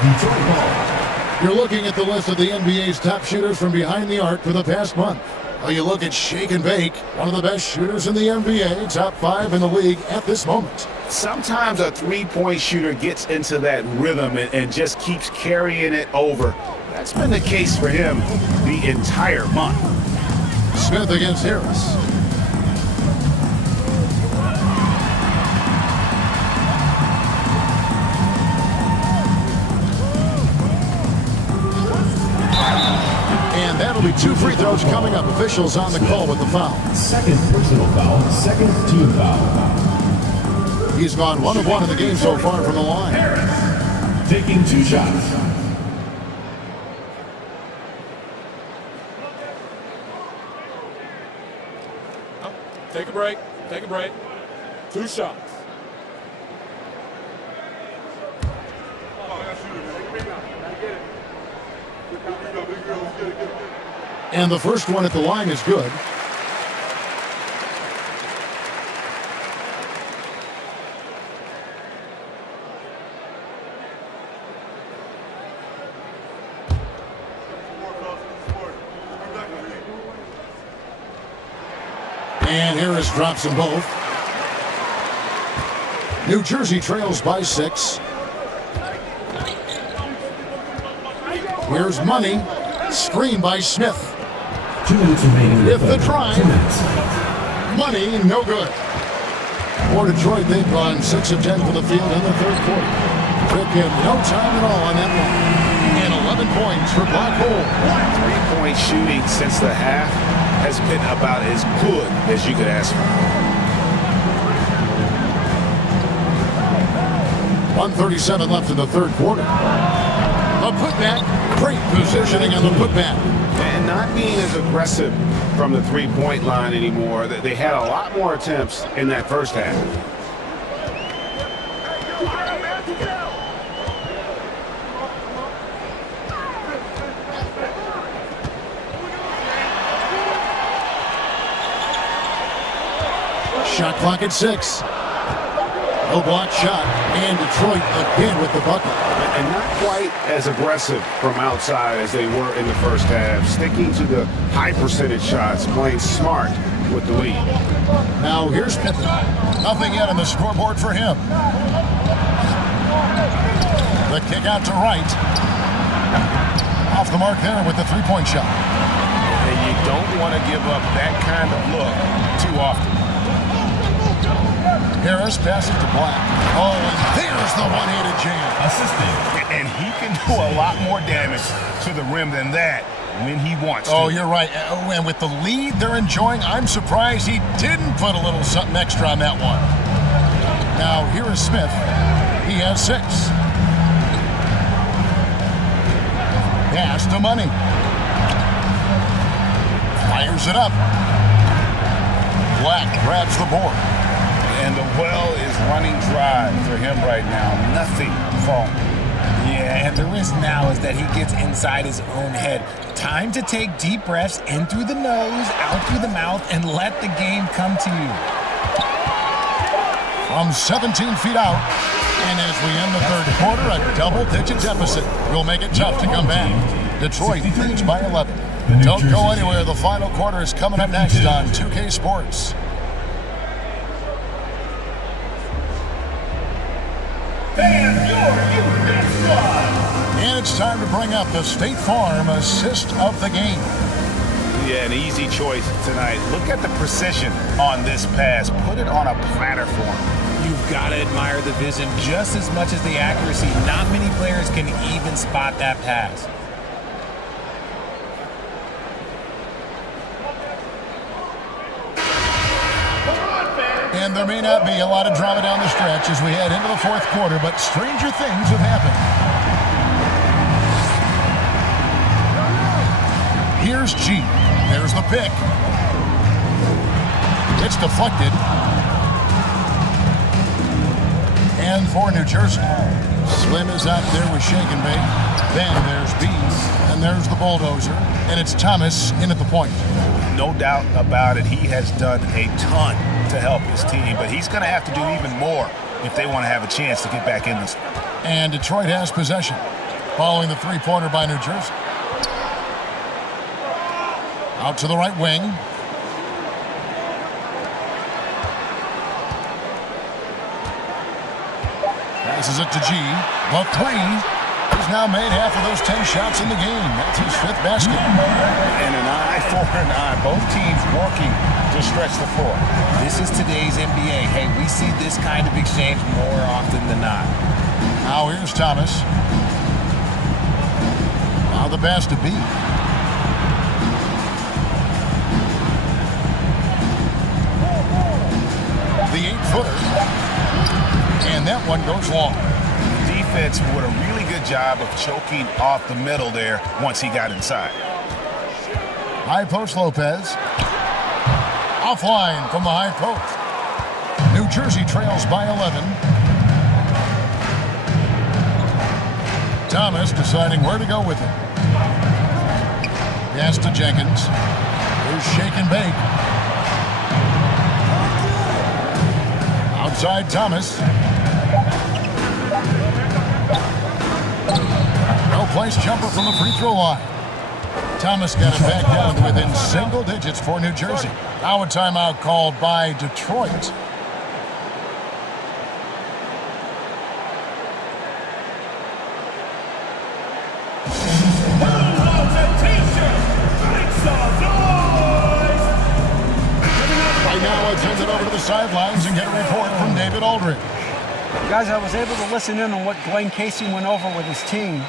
You're looking at the list of the NBA's top shooters from behind the arc for the past month. Well, you look at Shake and Bake, one of the best shooters in the NBA, top 5 in the league at this moment. Sometimes a three-point shooter gets into that rhythm and just keeps carrying it over. That's been the case for him the entire month. Smith against Harris. And that'll be 2 free throws coming up. Officials on the call with the foul. Second personal foul, second team foul. He's gone 1 of 1 in the game so far from the line. Harris taking 2 shots. Take a break. Take a break. 2 shots. And the first one at the line is good. And Harris drops them both. New Jersey trails by 6. Here's Money. Screen by Smith. 2 minutes remaining. If the try. 2 minutes. Money, no good. For Detroit, they've gone 6 of 10 from the field in the third quarter. Took him no time at all on that one. And 11 points for Black Hole. 3-point shooting since the half has been about as good as you could ask for. 1:37 left in the third quarter. The putback, great positioning on the putback. And not being as aggressive from the three-point line anymore. They had a lot more attempts in that first half. Shot clock at 6. No block shot, and Detroit again with the bucket. And not quite as aggressive from outside as they were in the first half. Sticking to the high percentage shots, playing smart with the lead. Now here's Pippen. Nothing yet on the scoreboard for him. The kick out to Wright. Off the mark there with the three-point shot. And you don't want to give up that kind of look too often. Harris passes to Black. Oh, and there's the one-handed jam. Assisted. And he can do a lot more damage to the rim than that when he wants to. Oh, you're right. And with the lead they're enjoying, I'm surprised he didn't put a little something extra on that one. Now, here is Smith. He has 6. Pass to Money. Fires it up. Black grabs the board. And the well is running dry for him right now. Nothing falling. Yeah, and the risk now is that he gets inside his own head. Time to take deep breaths in through the nose, out through the mouth, and let the game come to you. From 17 feet out, and as we end the third quarter, a double-digit deficit will make it tough to come back. Detroit leads by 11. Don't go anywhere. The final quarter is coming up next on 2K Sports. And it's time to bring up the State Farm assist of the game. Yeah, an easy choice tonight. Look at the precision on this pass. Put it on a platter for him. You've got to admire the vision just as much as the accuracy. Not many players can even spot that pass. And there may not be a lot of drama down the stretch as we head into the fourth quarter, but stranger things have happened. Here's G. There's the pick. It's deflected. And for New Jersey, Slim is out there with Shake and Bake. Then there's B, and there's the bulldozer, and it's Thomas in at the point. No doubt about it, he has done a ton to help his team, but he's going to have to do even more if they want to have a chance to get back in this. And Detroit has possession, following the three-pointer by New Jersey. Out to the right wing. Passes it to G. The three. He's now made half of those 10 shots in the game. That's his fifth basket. And an eye for an eye. Both teams working to stretch the floor. This is today's NBA. Hey, we see this kind of exchange more often than not. Now here's Thomas. Now the pass to B. The 8-footer. And that one goes long. Defense did a really good job of choking off the middle there once he got inside. High post Lopez. Offline from the high post. New Jersey trails by 11. Thomas deciding where to go with it. Pass to Jenkins. Here's Shake and Bake. Outside Thomas. No place jumper from the free throw line. Thomas got it back down to within single digits for New Jersey. Now a timeout called by Detroit. Right now, let's send it over to the sidelines and get a report from David Aldridge. Guys, I was able to listen in on what Dwayne Casey went over with his team.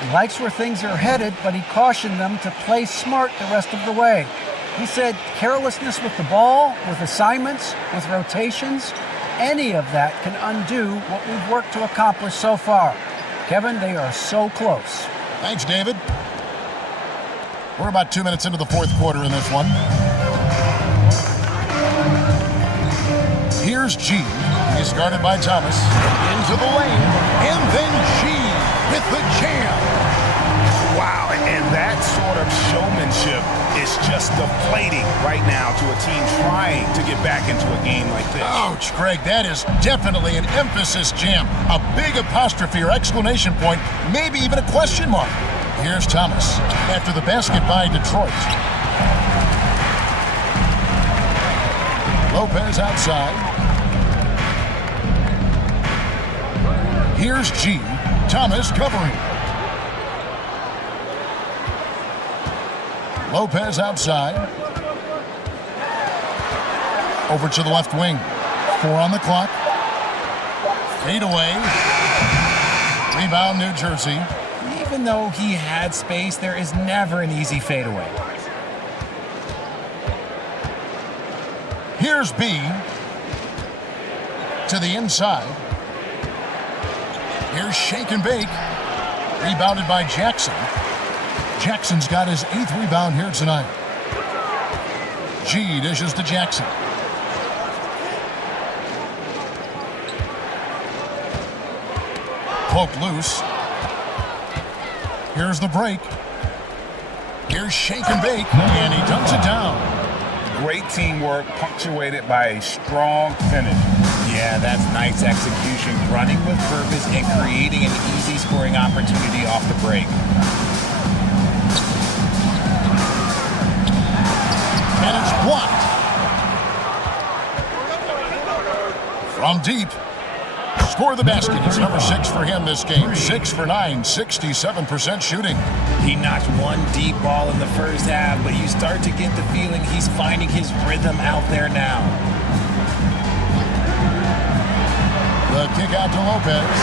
He likes where things are headed, but he cautioned them to play smart the rest of the way. He said carelessness with the ball, with assignments, with rotations, any of that can undo what we've worked to accomplish so far. Kevin, they are so close. Thanks, David. We're about 2 minutes into the fourth quarter in this one. Here's G. He's guarded by Thomas. Into the lane. And then G with the jam. Wow, and that sort of showmanship is just deflating right now to a team trying to get back into a game like this. Ouch, Greg, that is definitely an emphasis jam. A big apostrophe or exclamation point, maybe even a question mark. Here's Thomas after the basket by Detroit. Lopez outside. Here's G. Thomas covering. Lopez outside. Over to the left wing. 4 on the clock. Fade away. Rebound, New Jersey. Even though he had space, there is never an easy fadeaway. Here's B. To the inside. Here's Shake and Bake. Rebounded by Jackson. Jackson's got his 8th rebound here tonight. G dishes to Jackson. Poked loose. Here's the break. Here's Shake and Bake, and he dunks it down. Great teamwork punctuated by a strong finish. Yeah, that's nice execution, running with purpose and creating an easy scoring opportunity off the break. And it's blocked. From deep. Score the basket. It's number 6 for him this game. 6 for 9, 67% shooting. He knocked one deep ball in the first half, but you start to get the feeling he's finding his rhythm out there now. The kick out to Lopez.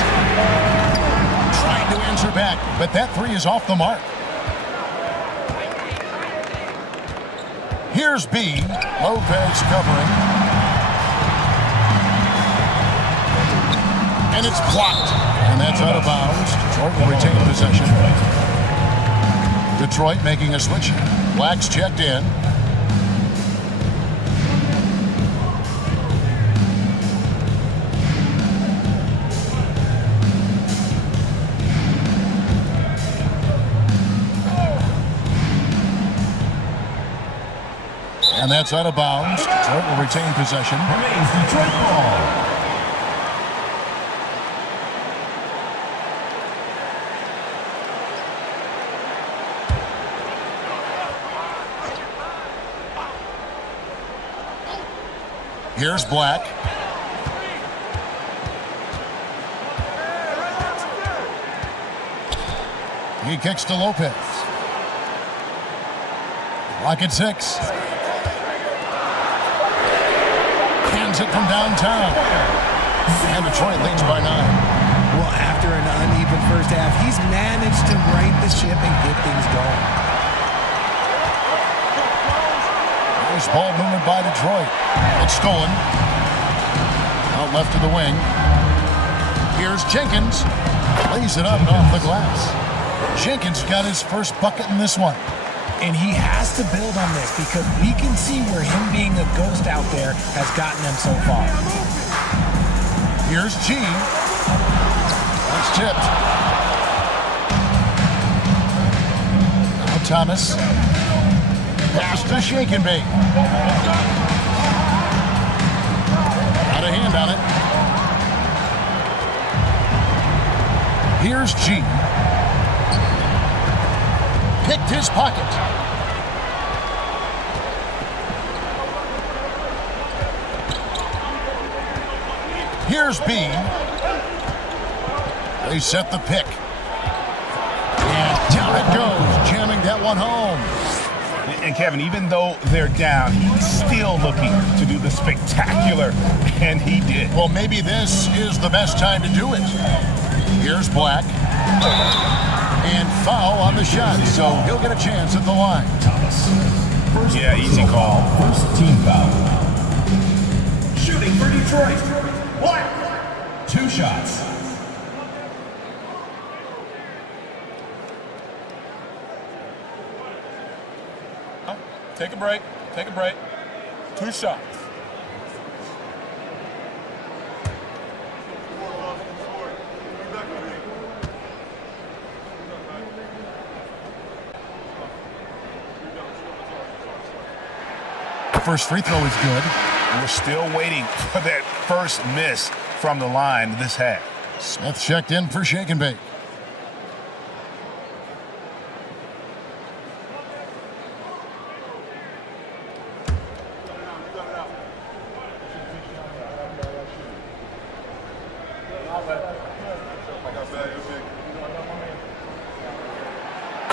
Trying to answer back, but that 3 is off the mark. Here's B. Lopez covering. And it's blocked. And that's out of bounds. Detroit will retain possession. Detroit making a switch. Black's checked in. And that's out of bounds. Detroit will retain possession. Remains Detroit ball. Here's Black. He kicks to Lopez. Clock at 6. Hands it from downtown. And Detroit leads by 9. Well, after an uneven first half, he's managed to right the ship and get things going. Nice ball movement by Detroit. It's stolen. Out left to the wing. Here's Jenkins. Lays it up and off the glass. Jenkins got his first bucket in this one. And he has to build on this because we can see where him being a ghost out there has gotten him so far. Here's G. That's tipped. Now Thomas. Pass to Shake and Bake. Got a hand on it. Here's G. Picked his pocket. Here's B. They set the pick. And down it goes, jamming that one home. And Kevin, even though they're down, he's still looking to do the spectacular, and he did. Well, maybe this is the best time to do it. Here's Black. And foul on the shot, so he'll get a chance at the line. Yeah, easy call. First team foul. Shooting for Detroit. Black. 2 shots. Take a break. Take a break. 2 shots. First free throw is good. We're still waiting for that first miss from the line this half. Smith checked in for Shake and Bake.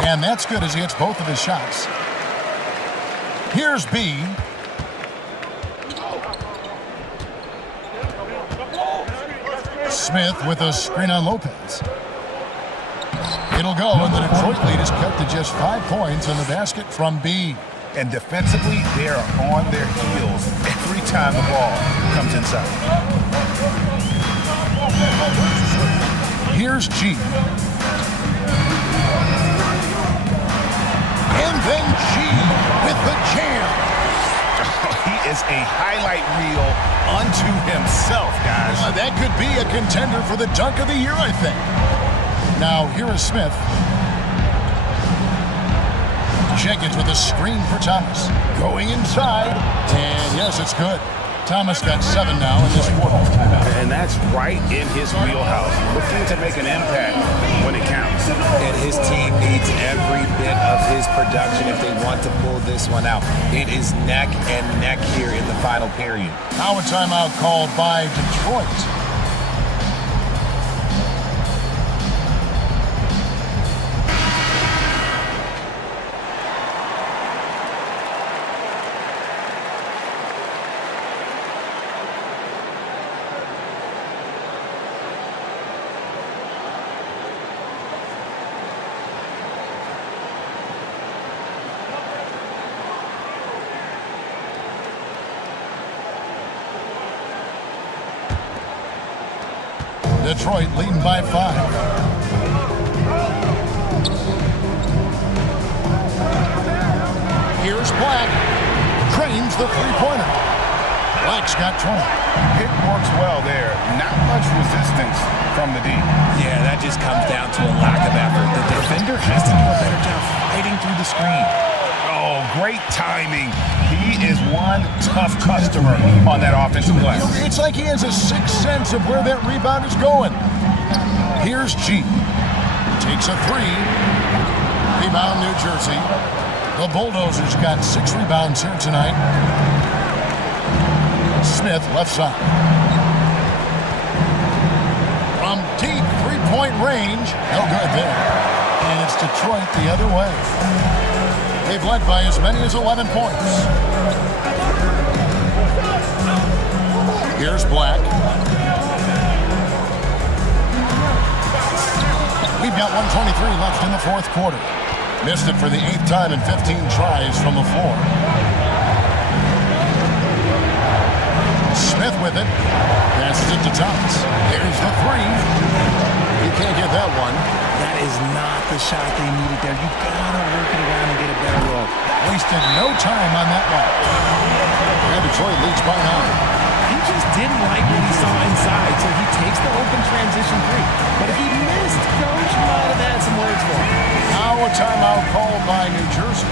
And that's good as he hits both of his shots. Here's B. Smith with a screen on Lopez. It'll go, and the Detroit lead is cut to just 5 points on the basket from B. And defensively, they are on their heels every time the ball comes inside. Here's G. And then G with the jam. He is a highlight reel unto himself, guys. That could be a contender for the dunk of the year, I think. Now, here is Smith. Jenkins with a screen for Thomas. Going inside. And yes, it's good. Thomas got 7 now in this quarter. And that's right in his wheelhouse. Looking to make an impact when it counts. And his team needs every bit of his production if they want to pull this one out. It is neck and neck here in the final period. Now a timeout called by Detroit. Detroit leading by 5. Here's Black. Drains the three-pointer. Black's got 20. It works well there. Not much resistance from the D. Yeah, that just comes down to a lack of effort. The defender has to do a better job fighting through the screen. Oh, great timing. He is one tough customer on that offensive glass. It's like he has a sixth sense of where that rebound is going. Here's G. Takes a three. Rebound, New Jersey. The Bulldozers got 6 rebounds here tonight. Smith, left side. From deep three-point range. No good there. And it's Detroit the other way. They've led by as many as 11 points. Here's Black. We've got 1:23 left in the fourth quarter. Missed it for the 8th time in 15 tries from the floor. Smith with it. Passes it to Thomas. There's the three. You can't get that one. That is not the shot they needed there. You gotta work it around and get a better look. Wasted no time on that one. And Detroit leads by 9. He just didn't like what he saw inside, so he takes the open transition three. But if he missed, Coach might have had some words for him. Now a timeout called by New Jersey.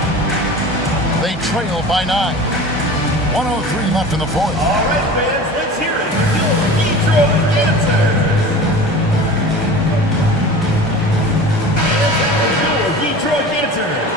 They trail by 9. 1:03 left in the fourth. All right, fans, let's hear it. Detroit Dancers. Detroit Dancers.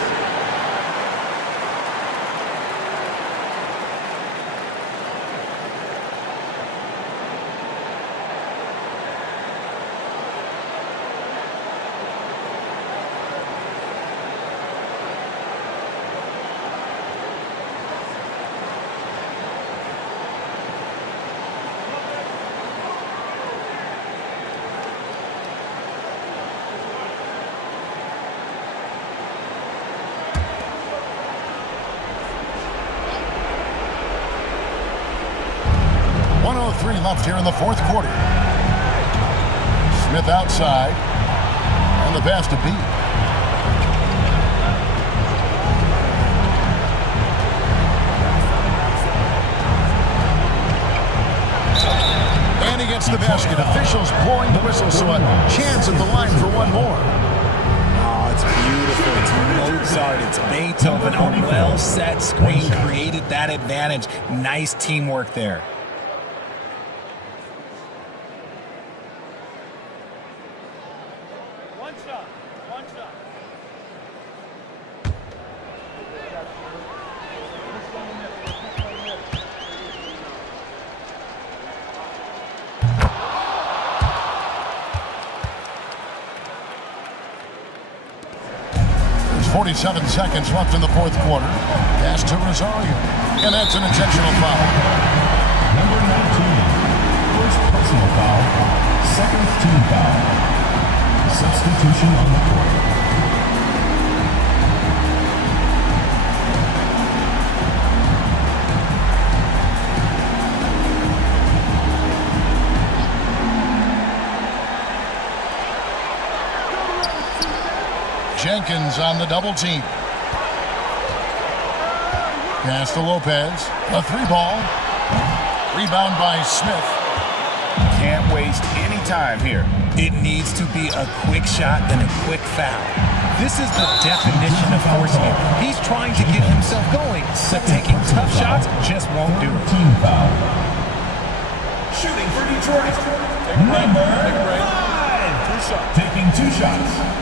Left here in the fourth quarter. Smith outside. And the pass to B. And he gets the basket. Officials blowing the whistle, so a chance at the line for one more. Oh, it's beautiful. It's Mozart. It's Beethoven. A well-set screen created that advantage. Nice teamwork there. There's 47 seconds left in the fourth quarter. Pass to Rosario. And that's an intentional foul. Number 19. First personal foul. Second team foul. Substitution on the court. Jenkins on the double team. Pass to Lopez. A three ball. Rebound by Smith. Can't waste any time here. It needs to be a quick shot and a quick foul. This is the definition of forcing it. He's trying to get himself going, but taking tough shots just won't do it. Team foul. Shooting for Detroit. Number 5. Taking 2 shots.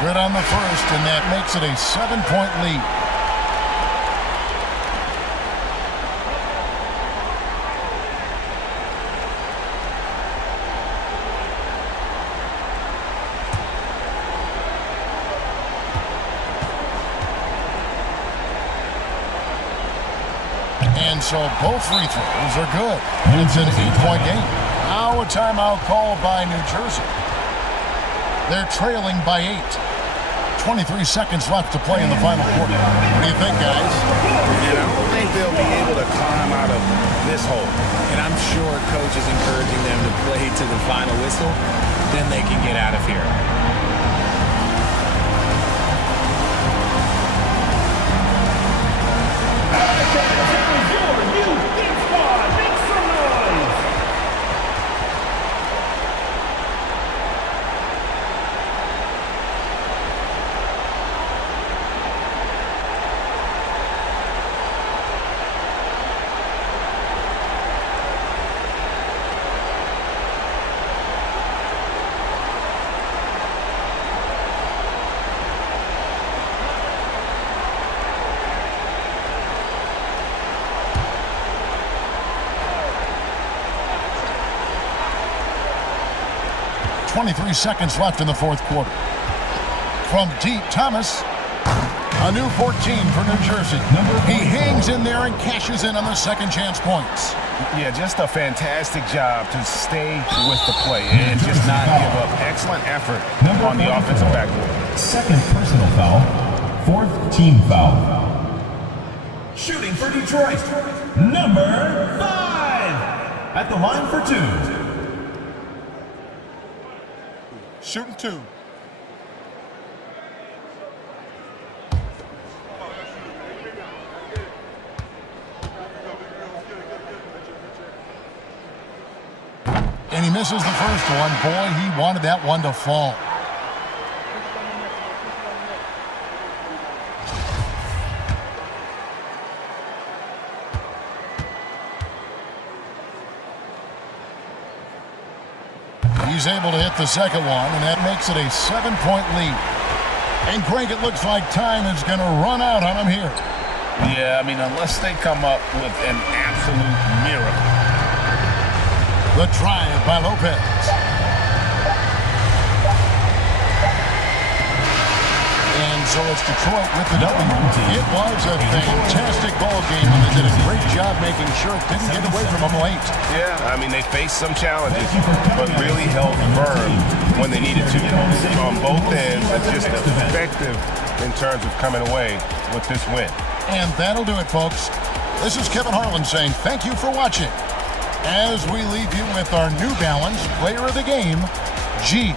Good on the first, and that makes it a 7-point lead. And so both free throws are good. It's an 8-point game. Now a timeout called by New Jersey. They're trailing by 8. 23 seconds left to play in the final quarter. What do you think, guys? And I don't think they'll be able to climb out of this hole. And I'm sure coach is encouraging them to play to the final whistle. Then they can get out of here. .23 seconds left in the fourth quarter. From deep, Thomas. A new 14 for New Jersey. He hangs in there and cashes in on the second chance points. Yeah, just a fantastic job to stay with the play and just not give up. Excellent effort on the offensive backboard. Second personal foul. Fourth team foul. Shooting for Detroit, number 5. At the line for 2. Shooting 2. And he misses the first one. Boy, he wanted that one to fall. He's able to hit the second one, and that makes it a 7-point lead. And Greg, it looks like time is going to run out on him here. Yeah, I mean, unless they come up with an absolute miracle. The drive by Lopez. And so it's Detroit with the W. It was a fantastic ball game, and they did a great job making sure it didn't get away from them late. Yeah, I mean, they faced some challenges, but really held firm when they needed to on both ends, and just effective in terms of coming away with this win. And that'll do it, folks. This is Kevin Harlan saying thank you for watching as we leave you with our New Balance Player of the Game, G.